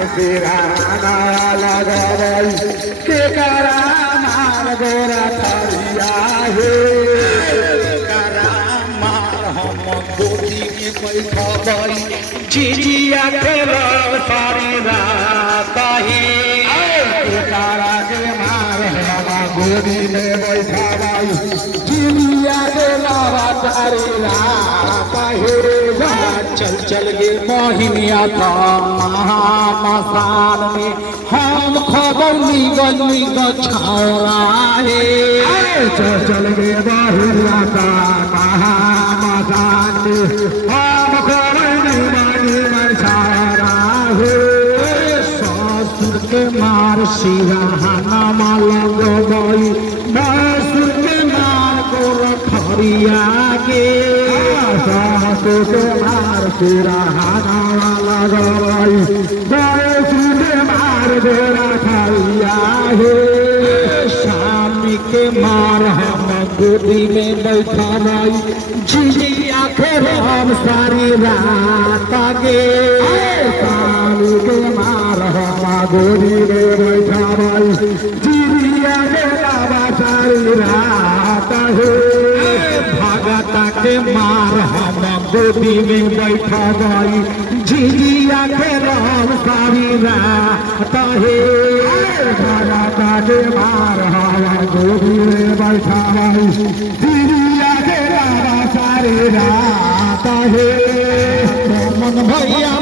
सिराना लगवई के करा मार गोरा थरिया हे करा मार हम गोदी में बैठबई झिझिया के सारी रात हे के करा के मार हम गोदी में बैठबई झिझिया के सारी रात हे चल चल गे मोहिनिया तो महामसान में हम खबर निगन छौरा हे चल चल गे मोहिनिया तो महामसान में हम खबर निगन छौरा हे ससुर के मार सिरहाना मालंग गई ससुर के मार को रखरिया के सासु के मार सिरहाना लगवई ससुर के मार गोरा थरिया हे स्वामी के मार हम गोदी में बैठबई झिझिया के हम सारी रात गे स्वामी के मार हम गोदी में बैठबई झिझिया के सारी रात हे भगता के मार हम गोदी में बैठबई झिझिया के हम सारी रात हे भगता के मार हम गोदी में बैठबई झिझिया के सारी रात हे मन भैया